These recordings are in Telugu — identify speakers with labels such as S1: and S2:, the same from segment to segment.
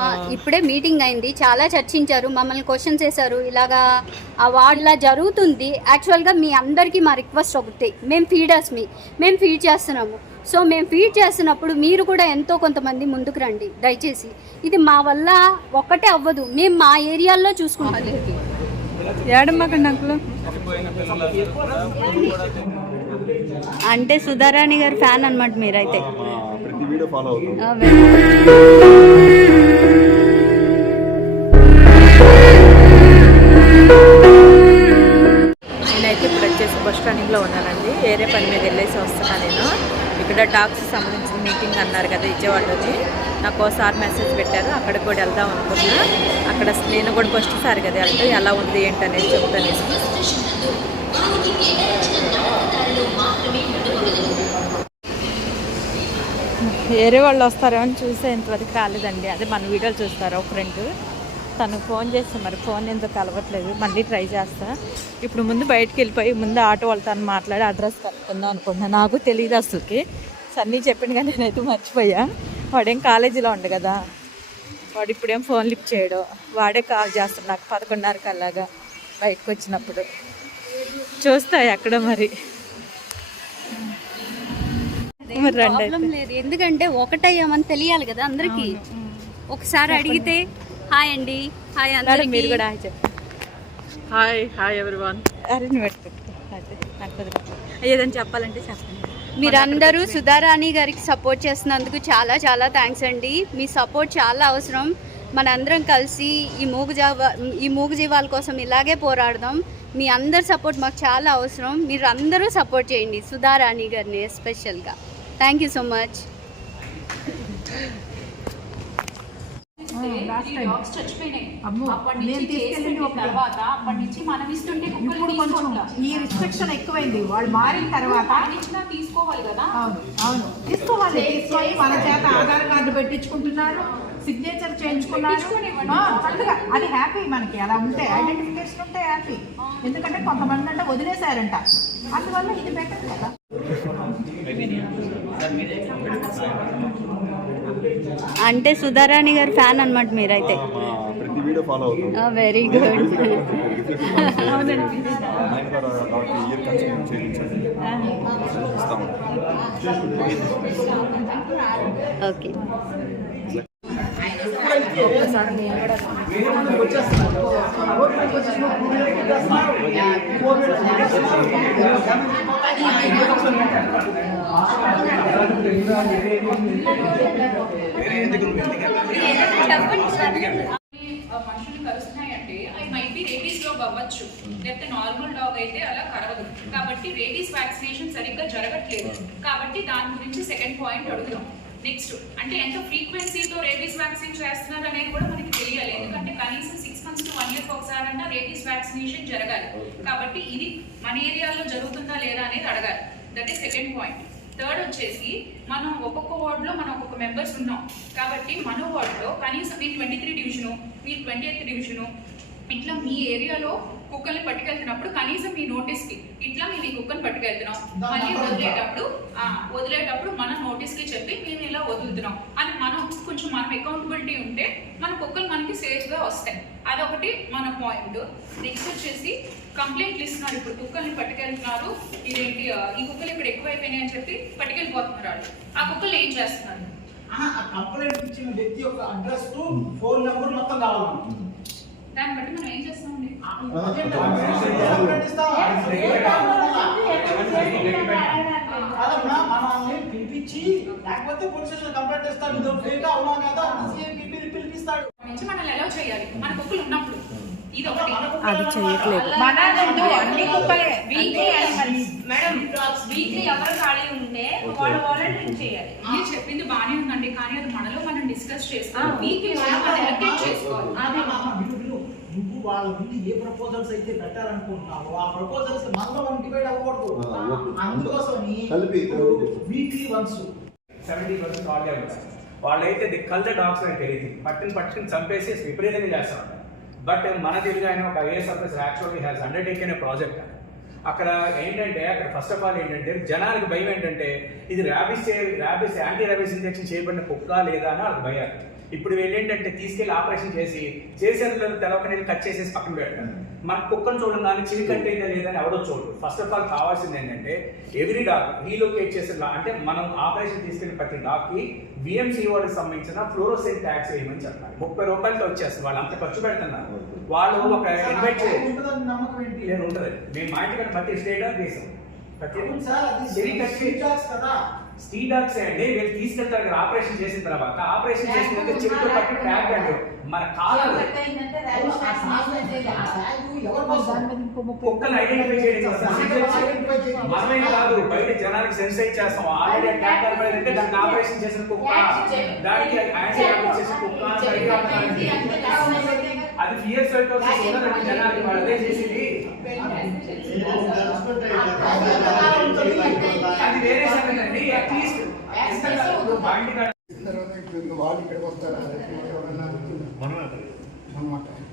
S1: ఆ, ఇప్పుడే మీటింగ్ అయింది. చాలా చర్చించారు మమ్మల్ని క్వశ్చన్స్ వేశారు ఇలాగా ఆ వార్డులా జరుగుతుంది. యాక్చువల్గా మీ అందరికీ మా రిక్వెస్ట్ ఒకటి. మేము ఫీడర్స్ మీ మేము ఫీడ్ చేస్తున్నాము. సో మేము ఫీడ్ చేస్తున్నప్పుడు మీరు కూడా ఎంతో కొంతమంది ముందుకు రండి. దయచేసి. ఇది మా వల్ల ఒక్కటే అవ్వదు. మేము మా ఏరియాల్లో చూసుకుంటాం.
S2: ఏడమ్మకండి అంకుల్?
S1: అంటే సుధారాణి గారి ఫ్యాన్ అనమాట మీరైతే.
S3: ప్రతి వీడియో ఫాలో అవుతాం
S1: వేరే
S2: పని మీద వెళ్ళేసి వస్తున్నా నేను. ఇక్కడ డాక్స్ సంబంధించిన మీటింగ్ అన్నారు కదా విజయవాడలోని. నాకు ఒకసారి మెసేజ్ పెట్టారు అక్కడికి కూడా వెళ్దాం అనుకున్నా. అక్కడ నేను కూడా ఫస్ట్ సారి కదా వెళ్తే ఎలా ఉంది ఏంటి అనేది చెప్తాను వేరే వాళ్ళు వస్తారేమో చూసే ఇంతవరకు రాలేదండి. అదే మన వీడియోలు చూస్తారు ఒక ఫ్రెండ్? తను ఫోన్ చేస్తే మరి ఫోన్ ఎందుకు కలవట్లేదు? మళ్ళీ ట్రై చేస్తా. ఇప్పుడు ముందు బయటికి వెళ్ళిపోయి ముందు ఆటో వాళ్ళతో మాట్లాడి అడ్రస్ కనుక్కుందాం అనుకుంటున్నాను నాకు తెలియదు అసలుకి. సన్నీ చెప్పింది కానీ నేనైతే మర్చిపోయా. వాడేం కాలేజీలో ఉండు కదా. వాడు ఇప్పుడేం ఫోన్ లిఫ్ట్ చేయడు. వాడే కాల్ చేస్తాడు నాకు పదకొండున్నరకు అలాగా బయటకు వచ్చినప్పుడు. చూస్తా ఎక్కడ మరి.
S1: లేదు. ఎందుకంటే ఒకటయ్యామని తెలియాలి కదా అందరికి. ఒకసారి అడిగితే హాయ్ అండి. హాయ్
S2: మేడం
S1: అందరికి.
S2: మీరు కూడా హాయ్ చెప్పండి.
S4: Hi hi everyone.
S2: అరే. ఏదైనా చెప్పాలంటే చెప్పండి.
S1: మీరందరూ సుధారాణి గారికి సపోర్ట్ చేసినందుకు చాలా చాలా థ్యాంక్స్ అండి. మీ సపోర్ట్ చాలా అవసరం. మనందరం కలిసి ఈ మూగజీవ ఈ మూగజీవాల కోసం ఇలాగే పోరాడదాం. మీ అందరి సపోర్ట్ మాకు చాలా అవసరం. మీరు అందరూ సపోర్ట్ చేయండి సుధారాణి గారిని ఎస్పెషల్గా thank you so much
S5: dogs చచ్చిపోయినాయి. అప్పటి నుంచి కేసు పెట్టిన తర్వాత అప్పటి నుంచి మనం ఇస్తుంటే కుక్కలు
S6: ఇప్పుడు కొంచెం ఈ రిస్ట్రిక్షన్ ఎక్కువైంది. వాళ్ళు మారిన తర్వాత
S5: ఇచ్చినా తీసుకోవాలి కదా.
S6: అవును అవును. తీసుకోవాలి తీసుకొని మన చేత ఆధార్ కార్డు పెట్టించుకుంటున్నారు సిగ్నేచర్ చేయించుకున్నారు. చక్కగా అది హ్యాపీ మనకి. అలా ఉంటే ఐడెంటిఫికేషన్ ఉంటే హ్యాపీ ఎందుకంటే కొంతమంది అంటే వదిలేశారంట. అందువల్ల ఇది బెటర్ కదా.
S1: అంటే సుధారాణి గారి ఫ్యాన్ అనమాట మీరైతే.
S3: ప్రతి వీడియో ఫాలో అవుతాం
S1: వెరీ గుడ్ ఓకే
S5: ఆ మనుషులు కలుస్తున్నాయంటే అవి మైట్ బి రేబీస్ డాగ్ అవ్వచ్చు. లేకపోతే నార్మల్ డాగ్ అయితే అలా కరవదు. కాబట్టి రేబీస్ వ్యాక్సినేషన్ సరిగ్గా జరగట్లేదు. కాబట్టి దాని గురించి సెకండ్ పాయింట్ అడుగుదాం. నెక్స్ట్ అంటే ఎంత ఫ్రీక్వెన్సీతో రేబీస్ వ్యాక్సిన్ చేస్తున్నారు అనేది కూడా మనకి తెలియాలి. ఎందుకంటే కనీసం six months to one year ఒకసారి రేబీస్ వ్యాక్సినేషన్ జరగాలి. కాబట్టి ఇది మన ఏరియాలో జరుగుతుందా లేదా అనేది అడగాలి. That is second point third వచ్చేసి మనం ఒక్కొక్క వార్డులో మనం ఒక్కొక్క మెంబర్స్ ఉన్నాం. కాబట్టి మన వార్డులో కనీసం మీ ట్వంటీ త్రీ డివిజను మీ ట్వంటీ ఎయిత్ డివిజను ఇట్లా మీ ఏరియాలో కుక్కల్ని పట్టుకెళ్తున్నప్పుడు కనీసం మీ నోటీస్కి ఇట్లా మేము ఈ కుక్కని పట్టుకెళ్తున్నాం. మళ్ళీ వదిలేటప్పుడు వదిలేటప్పుడు మన నోటీస్కి చెప్పి మేము ఇలా వదులుతున్నాం. కొంచెం మనం అకౌంటబిలిటీ ఉంటే మన కుక్కలు మనకి సేఫ్గా వస్తాయి అదొకటి మన పాయింట్ నెక్స్ట్ వచ్చేసి కంప్లైంట్లు ఇస్తున్నారు ఇప్పుడు కుక్కల్ని పట్టుకెళ్తున్నారు ఇదేంటి ఈ కుక్కలు ఇప్పుడు ఎక్కువైపోయినాయి అని చెప్పి పట్టుకెళ్ళిపోతున్నారు ఆ కుక్కలు ఏం చేస్తున్నారు
S7: కంప్లైంట్ ఇచ్చిన వ్యక్తి యొక్క అడ్రస్ ఫోన్ నెంబర్ మొత్తం కావాలి.
S5: దాన్ని బట్టి మనం ఏం చేస్తామండి
S7: ఇస్తాం. కాదమ్మా, మనల్ని పిలిపించి లేకపోతే పోలీస్ స్టేషన్ కంప్లైంట్ ఇస్తాడు. ఇదో ఫేక్ అవునా కదా సీఎం పిలిపి పిలిపిస్తాడు.
S5: నుంచి మనల్ని ఎలా చేయాలి. మన కుక్కలు ఉన్నప్పుడు. ఇది ఒకటి.
S2: అది చేయట్లేదు.
S6: మనదంటూ అన్ని కుక్కలే.
S8: వీక్లీ మేడం వీక్లీ ఎవరు ఖాళీ ఉంటే వాళ్ళు వాలంటీర్ చేయాలి.
S5: మీరు చెప్పింది బాగానే ఉందండి కానీ అది మనలో మనం డిస్కస్ వీక్లీ మనం
S7: అదే. నువ్వు వాళ్ళ నుండి ఏ ప్రపోజల్స్ అయితే పెట్టాలనుకుంటున్నావో ఆ ప్రపోజల్స్ మనలో మనం డివైడ్ అవ్వకూడదు. అందుకోసమని
S3: కలిపి
S7: వీక్లీ వన్స్
S9: సెవెంటీ పర్సెంట్ వాళ్ళే ఉంటారు. వాళ్ళైతే ది కల్చర్ డాగ్స్ అని తెలియదు పట్టుని పట్టుకుని చంపేసి విపరీతంగా చేస్తూ బట్ మన తెలుగు ఆయన ఒక IAS officer actually has undertaken a project అక్కడ ఏంటంటే అక్కడ ఫస్ట్ ఆఫ్ ఆల్ ఏంటంటే జనానికి భయం ఏంటంటే ఇది rabies rabies anti rabies injection చేయబడిన కుక్క లేదా అని వాళ్ళకి భయం. ఇప్పుడు వీళ్ళు ఏంటంటే తీసుకెళ్ళి ఆపరేషన్ చేసి చేసేందులో తెలవకనే కట్ చేసేసి పక్కన పెడతారు. మన కుక్కను చూడగానే చిలి కట్టేదా లేదని ఎవడో చూడరు. ఫస్ట్ ఆఫ్ ఆల్ కావాల్సింది ఏంటంటే ఎవ్రీ డాగ్ రీలొకేట్ చేసే లా- అంటే మనం ఆపరేషన్ తీసుకెళ్ళిన ప్రతి డాగ్కి బిఎంసీ వాళ్ళకి సంబంధించిన ఫ్లోరోసెంట్ ట్యాక్స్ వేయమని చెప్పాలి. ముప్పై రూపాయలతో వచ్చేస్తుంది. వాళ్ళు అంత ఖర్చు పెడుతున్నారు. వాళ్ళు ఒక ఇన్వైట్ లేదు ఉంటుంది. మేము మా ఇంటికి ప్రతి స్టేట్ దేశం ప్రతి స్టీ డాగ్స్ అండి? వీళ్ళు తీసుకెళ్తారు కదా ఆపరేషన్ చేసిన తర్వాత. ఆపరేషన్ చేసిన తర్వాత చెవితో పట్టి ట్యాగ్ అండి మన ఐడెంటిఫై చేయడం.
S7: చేయడం.
S9: మనమే కాదు బయట జనానికి సెన్సైజ్ చేస్తాం. ఆల్రెడీ ట్యాగ్ కనపడిందంటే దానికి ఆపరేషన్ చేసిన కుక్క. దానికి యాంటీ చేసిన కుక్క. అది ఫియర్ సైటోసిస్ ఉన్నదండి జనానికి అదే చేసింది. అది వేరే సంగతి అండి. అట్లీస్ట్
S10: వాళ్ళు ఇక్కడికి వస్తారా ఎవరన్నా అనమాట కౌన్సిల్ అందరికి వెళ్తాం
S9: ఎజెండా డిసైడ్
S7: అదే కా- అదే కార్పొరేట్లో ఏమైనా ఉన్నదా
S9: అయిన తర్వాత
S7: ఉండండి,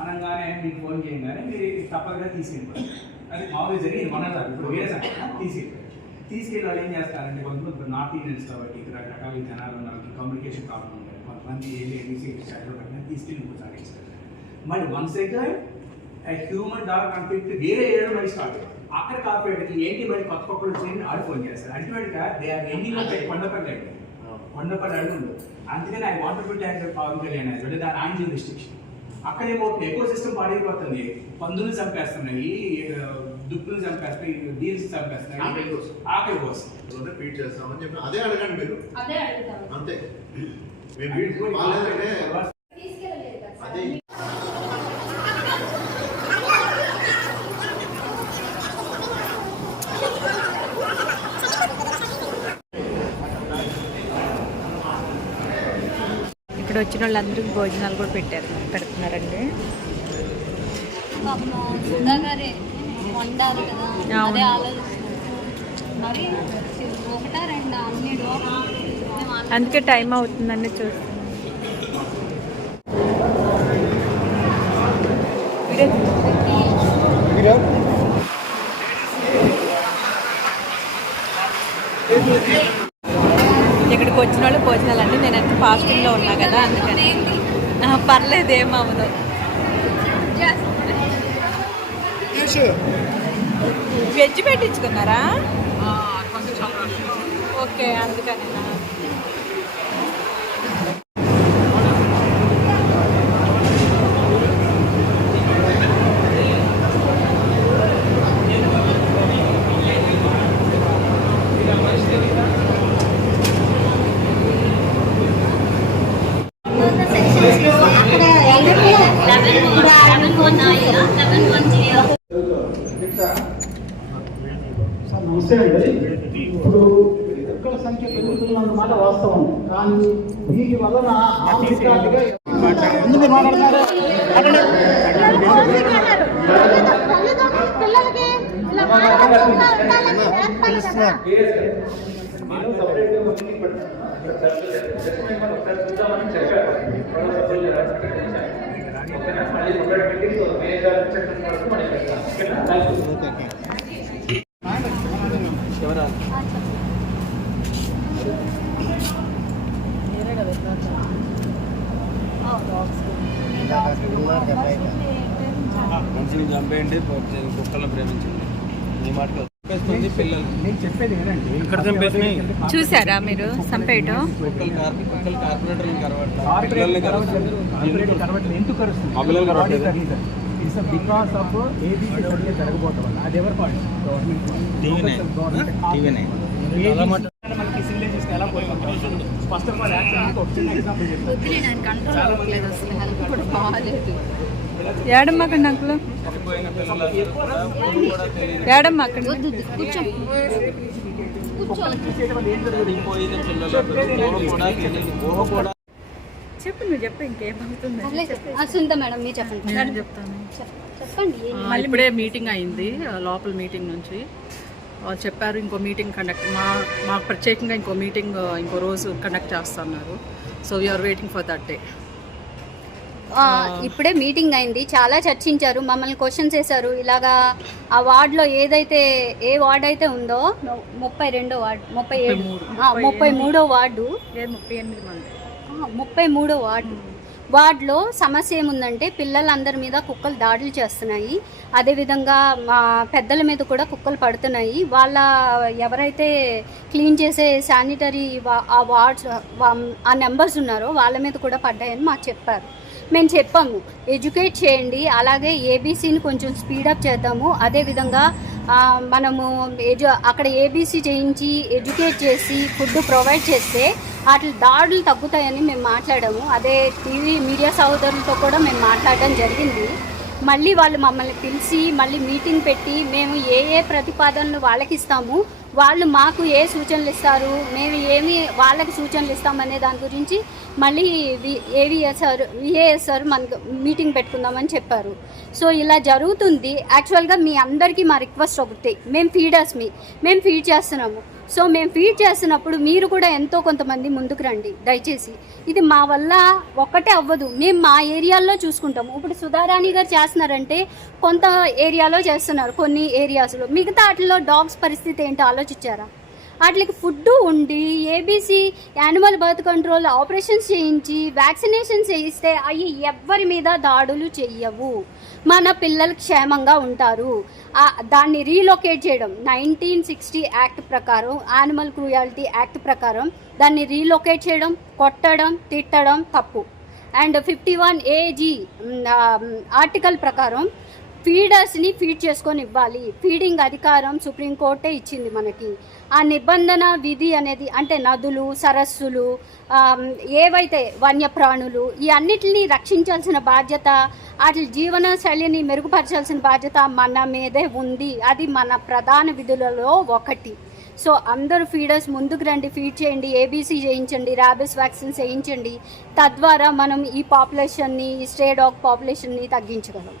S9: అనగానే మీకు ఫోన్ చేయగానే మీరు తప్పకుండా తీసుకెళ్ళిపోతారు అది మామూలు జరిగింది మన ఇప్పుడు వేరే సంగతి తీసుకెళ్ళి తీసుకెళ్ళి వాళ్ళు ఏం చేస్తారంటే కొంతమంది నార్త్ ఇండియన్స్ కాబట్టి ఇక్కడ రకరకాల జనాలు ఉన్నారు కమ్యూనికేషన్ ప్రాబ్లం ఉంటాయి కొంతమంది స్టార్ట్లో పెట్టిన తీసుకెళ్ళి ఇంకోసారి ఇస్తారు మళ్ళీ one second human dog conflict వేరే ఏదో మళ్ళీ స్టార్ట్ అక్కడ కార్పొరేట్కి ఏంటి మరి కొత్త కుక్కలు వచ్చి ఆడు ఫోన్ చేస్తారు. అల్టిమేట్గా దే ఆర్ ఎండింగ్ ఉంటాయి కొండపల్లి అంటే కొండపల్లి అడుగుండు అందుకని I want to talk Pawan Kalyan ఆయన రిస్ట్రిక్షన్ అక్కడేమో ఎకో సిస్టమ్ పాడైపోతుంది. పందులు చంపేస్తున్నాయి దుప్పులు చంపేస్తున్నాయి డీల్స్ చంపేస్తున్నాయి. ఆకలి కోసం
S10: ఫీడ్ చేస్తామని చెప్పి అదే అడగండి మీరు.
S1: అదే
S10: అంతే.
S2: ఇక్కడ వచ్చిన వాళ్ళందరికీ భోజనాలు కూడా పెట్టారు పెడుతున్నారండి. అందుకే టైం అవుతుందండి చూస్తాను ఇక్కడికి వచ్చిన వాళ్ళు భోజనాలు అంటే నేను ఎంత ఫాస్టింగ్లో ఉన్నా కదా అందుకని. పర్లేదు ఏమవును వెజ్ పెట్టించుకున్నారా? ఓకే అందుకని
S7: సార్ నమస్తే అండి ఇప్పుడు కుక్కల సంఖ్య పెరుగుతున్నమాట వాస్తవం. కానీ వీటి వలన ఆఫ్రికాలుగా ముందు
S3: చంపేయండి కుక్కలను ప్రేమించండి నీ మాటకు చంపేస్తుంది పిల్లలు.
S9: నేను చెప్పేది ఏంటంటే
S3: ఇక్కడ చంపేసినాయి.
S2: చూసారా మీరు సంపేయటం
S3: కుక్కలు కార్పొ కుక్కలు కార్పొరేటర్లను కరవట్లేదు.
S9: కార్పొరేట్
S3: పిల్లల్ని
S9: కరవట్లేదు. ఎందుకు కరుస్తుంది?
S3: మా పిల్లలు కరవట్లేదు.
S9: ఇట్స్ బికాస్ ఆఫ్ ఏబీసీ సరిగ్గా జరగబోతుంది వల్ల అది ఎవరు పాయింట్ మనకి సివిలైజేషన్ ఎలా పోయి ఫస్ట్ ఆఫ్ ఆల్ యాక్చువల్ ఒక చిన్న ఎగ్జాంపుల్ చెప్తాను
S1: కంట్రోల్ అవ్వట్లేదు అసలు. హెల్త్ కూడా బాగాలేదు.
S2: ఏడమ్మాకండి అంకుల్
S3: చనిపోయిన పిల్లలందరూ కూడా ఊరు కూడా తెలియదు
S2: ఏడమ్మాకండి
S1: వద్దు కూర్చో
S2: చెప్పు నువ్వు చెప్పు ఇంకేమవుతుంది
S1: మేడం మీరు చెప్పండి.
S4: నేను చెప్తాను.
S1: చెప్- చెప్పండి
S4: ఆ, ఇప్పుడే మీటింగ్ అయింది లోపల మీటింగ్ నుంచి. వాళ్ళు చెప్పారు ఇంకో మీటింగ్ కండక్ట్ మా మాకు ప్రత్యేకంగా ఇంకో మీటింగ్ ఇంకో రోజు కండక్ట్ చేస్తున్నారు. So we are waiting for that day
S1: ఇప్పుడే మీటింగ్ అయింది. చాలా చర్చించారు. మమ్మల్ని క్వశ్చన్స్ వేశారు ఇలాగా ఆ వార్డులో ఏదైతే ఏ వార్డ్ అయితే ఉందో ముప్పై రెండో వార్డు ముప్పై ఏడు. ముప్పై మూడో. వార్డు.
S2: ముప్పై
S1: మూడో వార్డు. వార్డులో సమస్య ఏముందంటే పిల్లలందరి మీద కుక్కలు దాడులు చేస్తున్నాయి. అదేవిధంగా మా పెద్దల మీద కూడా కుక్కలు పడుతున్నాయి. వాళ్ళ ఎవరైతే క్లీన్ చేసే శానిటరీ ఆ వార్డ్స్ ఆ నెంబర్స్ ఉన్నారో వాళ్ళ మీద కూడా పడ్డాయని మాకు చెప్పారు. మేము చెప్పాము. ఎడ్యుకేట్ చేయండి. అలాగే ఏబీసీని కొంచెం స్పీడప్ చేద్దాము. అదేవిధంగా మనము ఎజు అక్కడ ఏబీసీ చేయించి ఎడ్యుకేట్ చేసి ఫుడ్ ప్రొవైడ్ చేస్తే వాటి దాడులు తగ్గుతాయని మేము మాట్లాడాము. అదే టీవీ మీడియా సహోదరులతో కూడా మేము మాట్లాడడం జరిగింది. మళ్ళీ వాళ్ళు మమ్మల్ని పిలిచి మళ్ళీ మీటింగ్ పెట్టి మేము ఏ ఏ ప్రతిపాదనలు వాళ్ళకి ఇస్తాము వాళ్ళు మాకు ఏ సూచనలు ఇస్తారు? మేము ఏమి వాళ్ళకి సూచనలు ఇస్తామనే దాని గురించి మళ్ళీ ఏవిఎస్ సార్ విఏఎస్ సార్ మనకు మీటింగ్ పెట్టుకుందామని చెప్పారు. సో ఇలా జరుగుతుంది. యాక్చువల్గా మీ అందరికీ మా రిక్వెస్ట్ ఒకటి. మేము ఫీడర్స్ మీ. మేము ఫీడ్ చేస్తున్నాము. సో మేము ఫీడ్ చేస్తున్నప్పుడు మీరు కూడా ఎంతో కొంతమంది ముందుకు రండి దయచేసి. ఇది మా వల్ల ఒక్కటే అవ్వదు. మేము మా ఏరియాల్లో చూసుకుంటాము. ఇప్పుడు సుధారాణి గారు చేస్తున్నారంటే కొంత ఏరియాలో చేస్తున్నారు కొన్ని ఏరియాస్లో మిగతా వాటిలో డాగ్స్ పరిస్థితి ఏంటో ఆలోచించారా? వాటికి ఫుడ్ ఉండి ABC animal birth control operations చేయించి వ్యాక్సినేషన్ చేయిస్తే అవి ఎవ్వరి మీద దాడులు చెయ్యవు. మన పిల్లలు క్షేమంగా ఉంటారు. దాన్ని రీలొకేట్ చేయడం. నైన్టీన్ సిక్స్టీ యాక్ట్ ప్రకారం యానిమల్ క్రూయాలిటీ యాక్ట్ ప్రకారం దాన్ని రీలొకేట్ చేయడం కొట్టడం తిట్టడం తప్పు. And fifty one AG article ప్రకారం ఫీడర్స్ని ఫీడ్ చేసుకొని ఇవ్వాలి. ఫీడింగ్ అధికారం సుప్రీంకోర్టే ఇచ్చింది మనకి. ఆ నిబంధన విధి అనేది అంటే నదులు సరస్సులు ఏవైతే వన్యప్రాణులు ఈ అన్నిటిని రక్షించాల్సిన బాధ్యత వాటి జీవన శైలిని మెరుగుపరచాల్సిన బాధ్యత మన మీదే ఉంది. అది మన ప్రధాన విధులలో ఒకటి. సో అందరూ ఫీడర్స్ ముందుకు రండి ఫీడ్ చేయండి ఏబీసీ చేయించండి ర్యాబిస్ వ్యాక్సిన్ చేయించండి. తద్వారా మనం ఈ పాపులేషన్ని ఈ స్టే డాగ్ పాపులేషన్ని తగ్గించగలం.